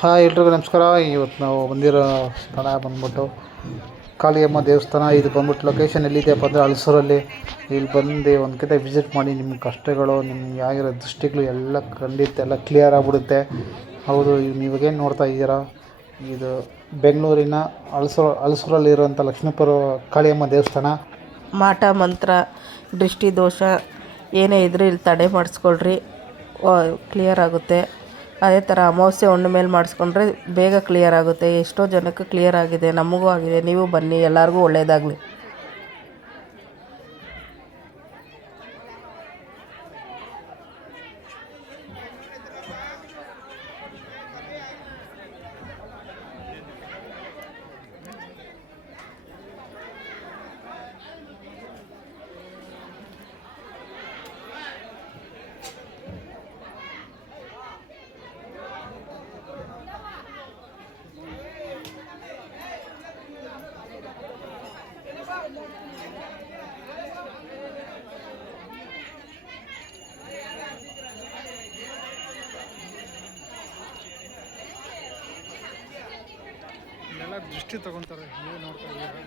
Hi ಎಲ್ರಿಗೂ ನಮಸ್ಕಾರ. ಇವತ್ತು ನಾವು ಬಂದಿರೋ ಸ್ಥಳ ಬಂದ್ಬಿಟ್ಟು ಕಾಳಿಯಮ್ಮ ದೇವಸ್ಥಾನ. ಇದು ಬಂದ್ಬಿಟ್ಟು ಲೊಕೇಶನ್ ಎಲ್ಲಿದೆಯಪ್ಪ ಅಂದರೆ ಹಲಸೂರಲ್ಲಿ. ಇಲ್ಲಿ ಬಂದು ಒಂದು ಕತೆ ವಿಸಿಟ್ ಮಾಡಿ. ನಿಮ್ಮ ಕಷ್ಟಗಳು, ನಿಮ್ಗೆ ಆಗಿರೋ ದೃಷ್ಟಿಗಳು ಎಲ್ಲ ಖಂಡಿತ ಎಲ್ಲ ಕ್ಲಿಯರ್ ಆಗಿಬಿಡುತ್ತೆ. ಹೌದು, ನೀವಾಗೇನು ನೋಡ್ತಾ ಇದ್ದೀರಾ, ಇದು ಬೆಂಗಳೂರಿನ ಹಲಸೂರಲ್ಲಿರುವಂಥ ಲಕ್ಷ್ಮೀಪುರ ಕಾಳಿಯಮ್ಮ ದೇವಸ್ಥಾನ. ಮಾಟ ಮಂತ್ರ ದೃಷ್ಟಿ ದೋಷ ಏನೇ ಇದ್ರೂ ಇಲ್ಲಿ ತಡೆ ಮಾಡಿಸ್ಕೊಳ್ರಿ, ಕ್ಲಿಯರ್ ಆಗುತ್ತೆ. ಅದೇ ಥರ ಅಮಾವಾಸ್ಯೆ ಹುಣ್ಣಿಮೆಲಿ ಮಾಡಿಸ್ಕೊಂಡ್ರೆ ಬೇಗ ಕ್ಲಿಯರ್ ಆಗುತ್ತೆ. ಎಷ್ಟೋ ಜನಕ್ಕೆ ಕ್ಲಿಯರ್ ಆಗಿದೆ, ನಮಗೂ ಆಗಿದೆ. ನೀವು ಬನ್ನಿ, ಎಲ್ಲರಿಗೂ ಒಳ್ಳೆಯದಾಗಲಿ. ಎಲ್ಲ ದೃಷ್ಟಿ ತಗೊತಾರೆ, ನೀವೇ ನೋಡ್ತಾ ಇದ್ದೀರಾ.